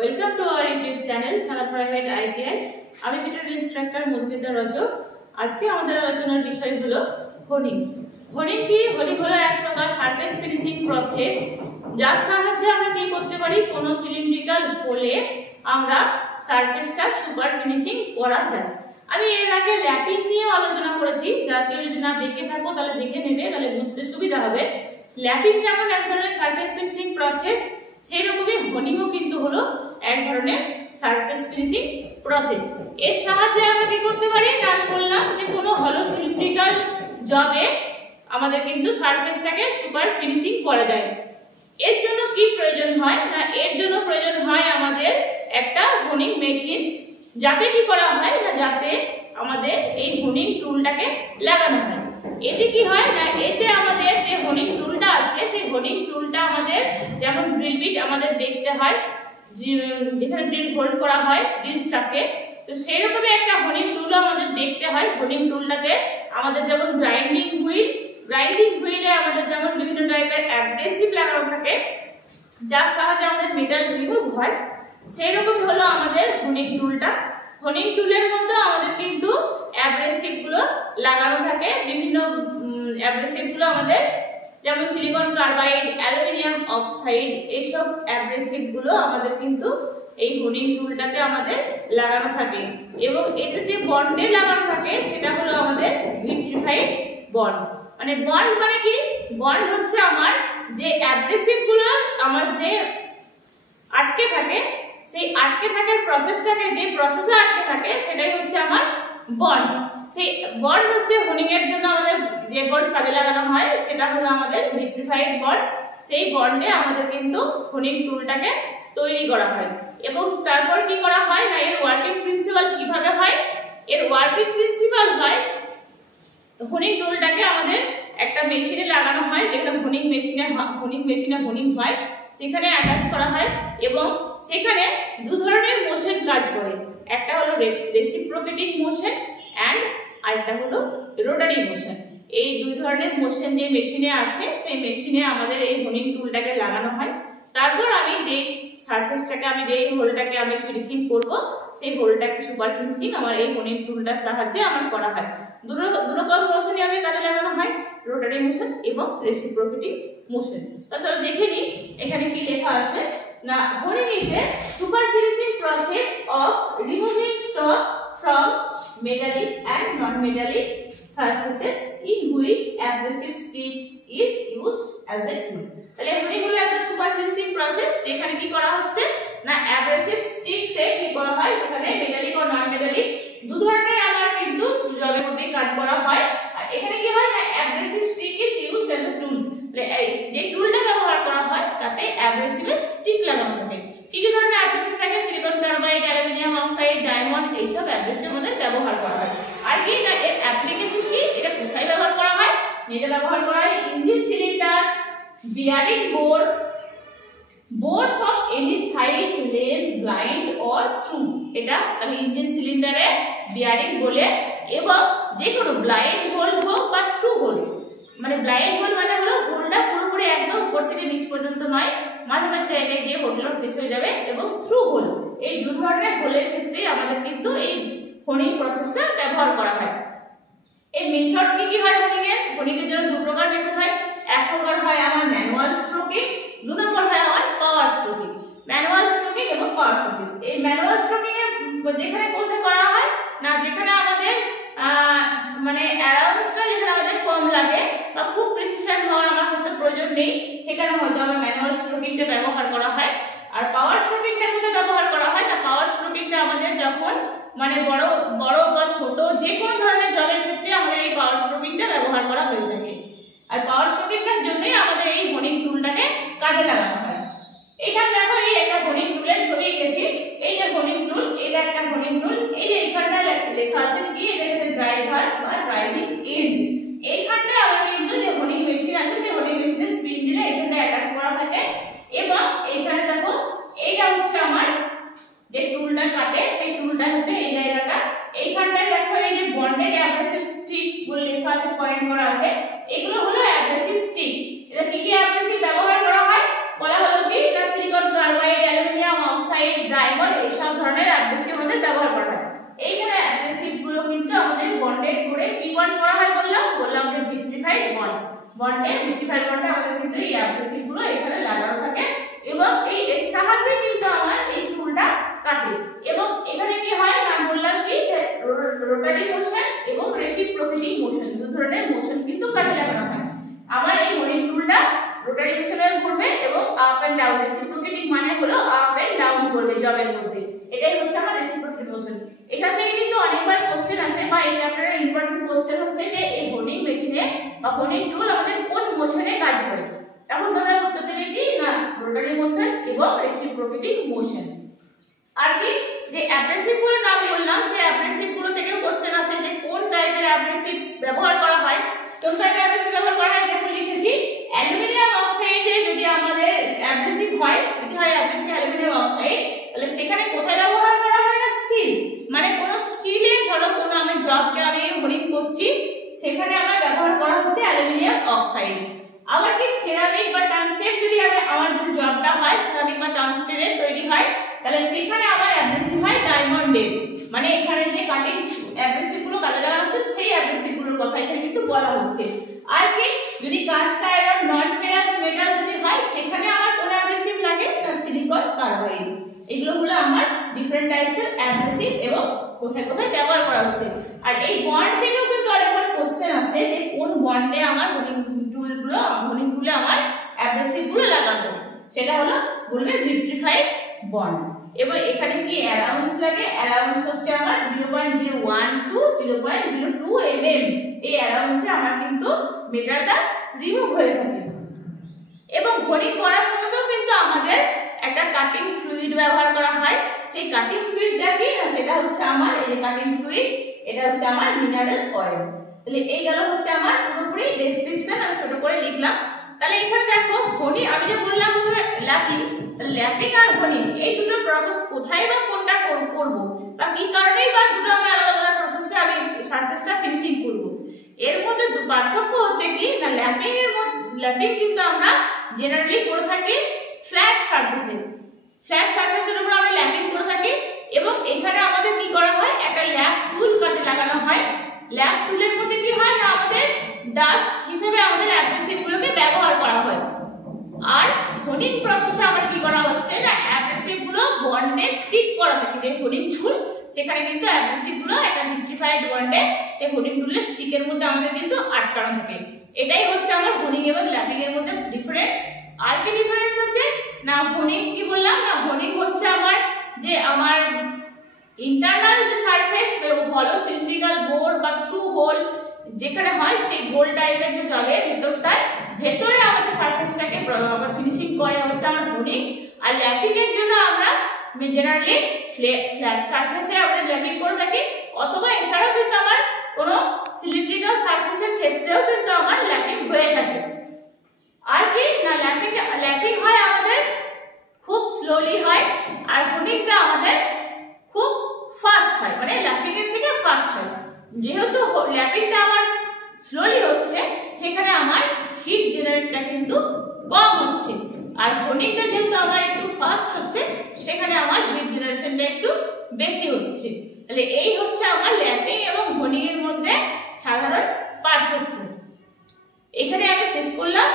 Welcome to our YouTube channel ছাড়া private ITI. আমি video instructor Madhumita Rajak. আজকে আমাদের আলোচনার বিষয় হলো হোনিং। হোনিং কি? হোনিং হলো এক প্রকার সারফেস ফিনিশিং প্রসেস, যার সাহায্যে আমরা কি করতে পারি, কোনো সিলিন্ড্রিক্যাল হোলে আমরা সারফেসটা সুপার ফিনিশিং করা যায়। আমি এর আগে ল্যাপিং নিয়ে আলোচনা করেছি, যা কেউ যদি না দেখে থাকো তাহলে দেখে নেবে, তাহলে বুঝতে সুবিধা হবে। ল্যাপিং যেমন এক ধরনের সারফেস ফিনিশিং প্রসেস, সেই রকমই হোনিংও কিন্তু হলো এক ধরনের সারফেস ফিনিশিং প্রসেস। এর সাহায্যে আমরা কি করতে পারি, না আমি বললাম যে কোনো হলো সিলিন্ড্রিক্যাল জবে আমাদের কিন্তু সারফেসটাকে সুপার ফিনিশিং করা যায়। এর জন্য কি প্রয়োজন হয়, না এর জন্য প্রয়োজন হয় আমাদের একটা হোনিং মেশিন, যাতে কি করা হয়, না যাতে আমাদের এই হোনিং টুলটাকে লাগানো হয়। এতে কি হয়, না এতে আমাদের যে হোনিং টুলটা আছে, সেই হোনিং টুলটা আমাদের যেমন ড্রিল বিট আমাদের দেখতে হয়, যেখানে ড্রিল হোল্ড করা হয় ড্রিল চাকে, তো সেই রকমই একটা হোনিং টুলও আমাদের দেখতে হয়। হোনিং টুলটাতে আমাদের যেমন গ্রাইন্ডিং হুইলে আমাদের যেমন বিভিন্ন টাইপের অ্যাব্রেসিভ লাগানো থাকে, যার সাহায্যে আমাদের মেটাল রিমুভ হয়, সেই রকমই হলো আমাদের হোনিং টুলটা। হোনিং টুলের মধ্যে আমাদের কিন্তু অ্যাব্রেসিভ গুলো লাগানো থাকে, বিভিন্ন অ্যাব্রেসিভ গুলো আমাদের যেমন সিলিকন কার্বাইড, অ্যালুমিনিয়াম অক্সাইড, এইসব অ্যাব্রেসিভ গুলো আমাদের কিন্তু এই হোনিং টুলটাতে আমাদের লাগানো থাকে। এবং এটা যে বন্ডে লাগানো থাকে সেটা হলো আমাদের ভিট্রিফাইড বন্ড। মানে বন্ড মানে কি? বন্ড হচ্ছে আমার যে অ্যাব্রেসিভ গুলো আমার যে আটকে থাকে, সেই আটকে থাকার প্রসেসটাকে, যে প্রসেসে আটকে থাকে সেটাই হচ্ছে আমার বন্ড। সেই বন্ড হচ্ছে হোনিং এর জন্য আমাদের যে বন্ড কাজে লাগানো হয় সেটা হলো আমাদের ভিট্রিফাইড বন্ড। সেই বন্ডে আমাদের কিন্তু হোনিং টুলটাকে তৈরি করা হয়। এবং তারপর কি করা হয়, না এর ওয়ার্কিং প্রিন্সিপাল কিভাবে হয়, এর ওয়ার্কিং প্রিন্সিপাল হয় হোনিং টুলটাকে আমাদের একটা মেশিনে লাগানো হয়, যেখানে হোনিং মেশিনে হোনিং হয়, সেখানে অ্যাটাচ করা হয়। এবং সেখানে দু ধরনের মোশন কাজ করে, একটা হলো রেসিপ্রোকেটিং মোশন অ্যান্ড আরেকটা হলো রোটারি মোশন। এই দুই ধরনের মোশন যে মেশিনে আছে, সেই মেশিনে আমাদের এই হোনিং টুলটাকে লাগানো হয়। তারপর আমি যে সারফেসটাকে, আমি যে হোলটাকে আমি ফিনিশিং করব, সেই হোলটাকে সুপার ফিনিশিং আমার এই হোনিং টুলটার সাহায্যে আমার করা হয়। দুটো রকম মোশন আমাদের কাজে লাগানো হয়, রোটারি মোশন এবং রেসিপ্রোকেটিং মোশন। তাহলে দেখে নিই এখানে কি লেখা আছে, না honing is a super finishing process of removing stock from metallic and non-metallic surfaces in which abrasive stick is used as a tool। তাহলে হোনিং হলো একটা সুপার ফিনিশিং প্রসেস, যেখানে কি করা হচ্ছে, না অ্যাব্রেসিভ স্টিক সে কি করা হয়, এখানে মেটালিক ও নন মেটালিক দু ধরনের আমার কিন্তু জবের মধ্যে কাজ করা হয়। আর এখানে কি হয়, না abrasive stick is used as a tool. যে টুলটা ব্যবহার করা হয় তাতে অ্যাব্রেসিভ স্টিক লাগানো থাকে। কি কি ধরনের অ্যাব্রেসিভ থাকে? Silicon carbide, aluminium oxide, diamond, এইসব অ্যাব্রেসিভ আমাদের ব্যবহার করা হয়। আর কি, না এর অ্যাপ্লিকেশন কি, এটা কোথায় ব্যবহার করা হয়? এটা ব্যবহার করা হয় engine cylinder, bearing board, boards of any size, length, blind or through. এটা তাহলে ইঞ্জিন সিলিন্ডারে বিয়ারিং বলে, এবং যে কোনো ব্লাইন্ড হোল হোক বা থ্রু হোল। মানে ব্লাইন্ড হোল মানে হলো হোলটা পুরোপুরি একদম উপর থেকে নিচ পর্যন্ত নয়, মাঝে মাঝে জায়গায় গিয়ে হোলটা শেষ হয়ে যাবে, এবং থ্রু হোল, এই দু ধরনের হোলের ক্ষেত্রে আমাদের কিন্তু এই হোনিং প্রসেসটা ব্যবহার করা হয়। এই মেথড কি হয় হোনিং এর? হোনিং এর জন্য দু প্রকার মেথড হয়। এক প্রকার হয় আমার ম্যানুয়াল স্ট্রোকিং, দু নম্বর হয় আমার পাওয়ার স্ট্রোকিং। ম্যানুয়াল স্ট্রোকিং এবং পাওয়ার স্ট্রোকিং। এই ম্যানুয়াল স্ট্রোকিং এ যেখানে কোথায় করা হয়, না যেখানে আমাদের মানে অ্যালাউন্সটা যেখানে আমাদের কম লাগে বা খুব প্রিসিশন হওয়ার আমার হয়তো প্রয়োজন নেই, সেখানে হয়তো আমার ম্যানুয়াল স্ট্রোকিংটা ব্যবহার করা হয়। আর পাওয়ার স্ট্রোকিংটা কোথায় ব্যবহার করা হয়, না পাওয়ার স্ট্রোকিংটা আমাদের যখন মানে বড় বা ছোট যে কোনো ধরনের জবের ক্ষেত্রে আমাদের এই পাওয়ার স্ট্রোকিংটা ব্যবহার করা হয়ে থাকে। আর পাওয়ার স্ট্রোকিংটার জন্যই আমাদের এই হোনিং টুলটাকে কাজে লাগানো হয়। এখানে দেখো এই একটা হোনিং টুলের ছবি এঁকেছি। এই যে হোনিং টুল, এটা একটা হোনিং টুল। এই যে এইখানটায় লেখা আছে কি, এটা ড্রাইভার বা ড্রাইভিং এন্ড। এইখানটায় আমার কিন্তু যে হোনিং মেশিন আছে, সেই হোনিং মেশিনের স্পিন্ডলে এইখানটায় অ্যাটাচ করা থাকে। এবং এইখানে দেখো এইটা হচ্ছে আমার যে টুলটা কাটে, সেই টুলটা হচ্ছে এই জায়গাটা। এইখানটায় দেখো এই যে বন্ডেড অ্যাব্রেসিভ স্টিকস বলে লেখা আছে, পয়েন্ট করা আছে, এগুলো হলো অ্যাব্রেসিভ স্টিক। এটা কি কি অ্যাব্রেসিভ ব্যবহার করা হয়, বলা হলো কি, silicon carbide, aluminium oxide, rotary motion এবং রেসিপ্রোকেটিং মোশন, দু ধরনের মোশন কিন্তু কাজে লাগানো হয়। আমার এই হোনিং টুলটা রোটারি মোশনে ঘুরবে এবং আপ এন্ড ডাউন, রেসিপ্রোকেটিং মানে হলো আপ এন্ড ডাউন করবে জবের মধ্যে, এটাই হচ্ছে আমার রেসিপ্রোকেটিং মোশন। এখান থেকে কিন্তু অনেকবার কোশ্চেন আসে বা এই চ্যাপ্টারের ইম্পর্টেন্ট কোশ্চেন হচ্ছে যে এই হোনিং মেশিনে বা হোনিং টুল আমাদের কোন মোশনে কাজ করে, তখন তোমরা উত্তর দেবে কি না রোটারি মোশন এবং রেসিপ্রোকেটিং মোশন। আর কি যে অ্যাব্রেসিভ গুলো নাম বললাম, সেই অ্যাব্রেসিভ গুলো থেকেও কোশ্চেন আসে যে কোন টাইপের অ্যাব্রেসিভ ব্যবহার করা হয়, কোন টাইপের অ্যাব্রেসিভ ব্যবহার করা হয়। দেখো লিখেছি অ্যালুমিনিয়াম অক্সাইডে যদি আমাদের অ্যাব্রেসিভ হয়, যদি হয় অ্যাব্রেসিভ অ্যালুমিনিয়াম অক্সাইড, তাহলে সেখানে কোথায় ব্যবহার করা হয় না স্টিল, মানে কোন স্টিলে ধরো কোন আমি জবকে আমি হোনিং করছি সেখানে আমার ব্যবহার করা হচ্ছে অ্যালুমিনিয়াম অক্সাইড। আবার কি সেরামিক বা টাংস্টেন যদি আমার যদি জবটা হয় সেরামিক বা টাংস্টেনের তৈরি হয়, তাহলে সেখানে আমার অ্যাব্রেসিভ হয় ডায়মন্ডের, মানে এখানে যে কাটিং অ্যাব্রেসিভ গুলো কাজে লাগানো হচ্ছে সেই অ্যাব্রেসিভ গুলোর কথা এখানে কিন্তু বলা হচ্ছে। আর কি যদি কাস্ট আয়রন নন ফেরাস মেটাল যদি হয় সেখানে আমার কোন অ্যাব্রেসিভ লাগে না সিলিকন কার্বাইড। এগুলো হলো আমার ডিফারেন্ট টাইপসের অ্যাব্রেসিভ এবং কোথায় কোথায় ব্যবহার করা হচ্ছে। আর এই বন্ড থেকেও কিন্তু অনেকবার কোশ্চেন আসে যে কোন বন্ডে আমার হোনিং টুলে আমার অ্যাব্রেসিভ গুলো লাগাবো, সেটা হলো বলবে ভিট্রিফাইড বন্ড। এবং এখানে কি অ্যালাউন্স লাগে, অ্যালাউন্স হচ্ছে আমার 0.01 টু 0.02 mm, এই অ্যালাউন্সে আমার কিন্তু মেটালটা রিমুভ হয়ে থাকে। এবং হোনিং করার সময়তেও কিন্তু আমাদের একটা কাটিং ফ্লুইড ব্যবহার করা হয়, সেই কাটিং ফ্লুইডটা কি না সেটা হচ্ছে আমার এই কাটিং ফ্লুইড, এটা হচ্ছে আমার মিনারেল অয়েল। তাহলে এই গেল হচ্ছে আমার পুরোপুরি ডেসক্রিপশন, আমি ছোট করে লিখলাম। তাহলে এখানে দেখো হোনিং আমি যে বললাম ল্যাপিং, ল্যাপিং আর হোনিং এই দুটো প্রসেস কোথায় বা কোনটা করব বা কি কারণেই বা দুটো আমি আলাদা আলাদা প্রসেসে আমি সারফেসটা ফিনিশিং করব, এর মধ্যে পার্থক্য হচ্ছে কি না ল্যাপিং কিন্তু আমরা জেনারেলি করে থাকি ফ্ল্যাট সারফেসে, ফ্ল্যাট সারফেসের উপর আমরা ল্যাপিং করে থাকি। এবং এখানে আমাদের কি করা হয় একটা ল্যাপ টুল কাজে লাগানো হয়, ল্যাপ টুলের মধ্যে কি হয় না আমাদের ডাস্ট হিসেবে আমাদের অ্যাব্রেসিভ গুলোকে ব্যবহার করা হয়। আর হোনিং প্রসেসে আবার কি করা হচ্ছে না অ্যাব্রেসিভ গুলো বন্ডে স্টিক করা থাকে, যে হোনিং টুল সেখানে কিন্তু অ্যাব্রেসিভ গুলো একটা ভিট্রিফাইড বন্ডে সেই হোনিং টুলের স্টিকের মধ্যে আমাদের কিন্তু আটকানো থাকে। এটাই হচ্ছে আমার হোনিং এবং ল্যাপিং এর মধ্যে ডিফারেন্স। আর কি ডিফারেন্স হচ্ছে না হোনিং কি বললাম না হোনিং হচ্ছে আমার যে আমার ইন্টারনাল যে সারফেস হলো সিলিন্ড্রিক্যাল বোর বা থ্রু হোল যেখানে হয় সেই গোল টাইপের যে জবে ভেতরে আমাদের সারফেসটাকে আবার ফিনিশিং করে হচ্ছে আমার হোনিং। আর ল্যাপিং এর জন্য আমরা জেনারেলি ফ্ল্যাট সারফেসে আমরা ল্যাপিং করে থাকি, অথবা এছাড়াও কিন্তু আমার কোনো সিলিন্ড্রিক্যাল সারফেসের ক্ষেত্রেও কিন্তু আমার ল্যাপিং হয়ে থাকে। আর কি না ল্যাপিং হয় আমাদের খুব স্লোলি হয়, আর হোনিংটা আমাদের খুব ফাস্ট হয়, মানে ল্যাপিং এর থেকে ফাস্ট হয়। যেহেতু ল্যাপিংটা আমার স্লোলি হচ্ছে সেখানে আমার হিট জেনারেটটা কিন্তু কম হচ্ছে, আর হোনিংটা যেহেতু আমার একটু ফাস্ট হচ্ছে সেখানে আমার হিট জেনারেশনটা একটু বেশি হচ্ছে। তাহলে এই হচ্ছে আমার ল্যাপিং এবং হোনিং এর মধ্যে সাধারণ পার্থক্য। এখানে আমি শেষ করলাম।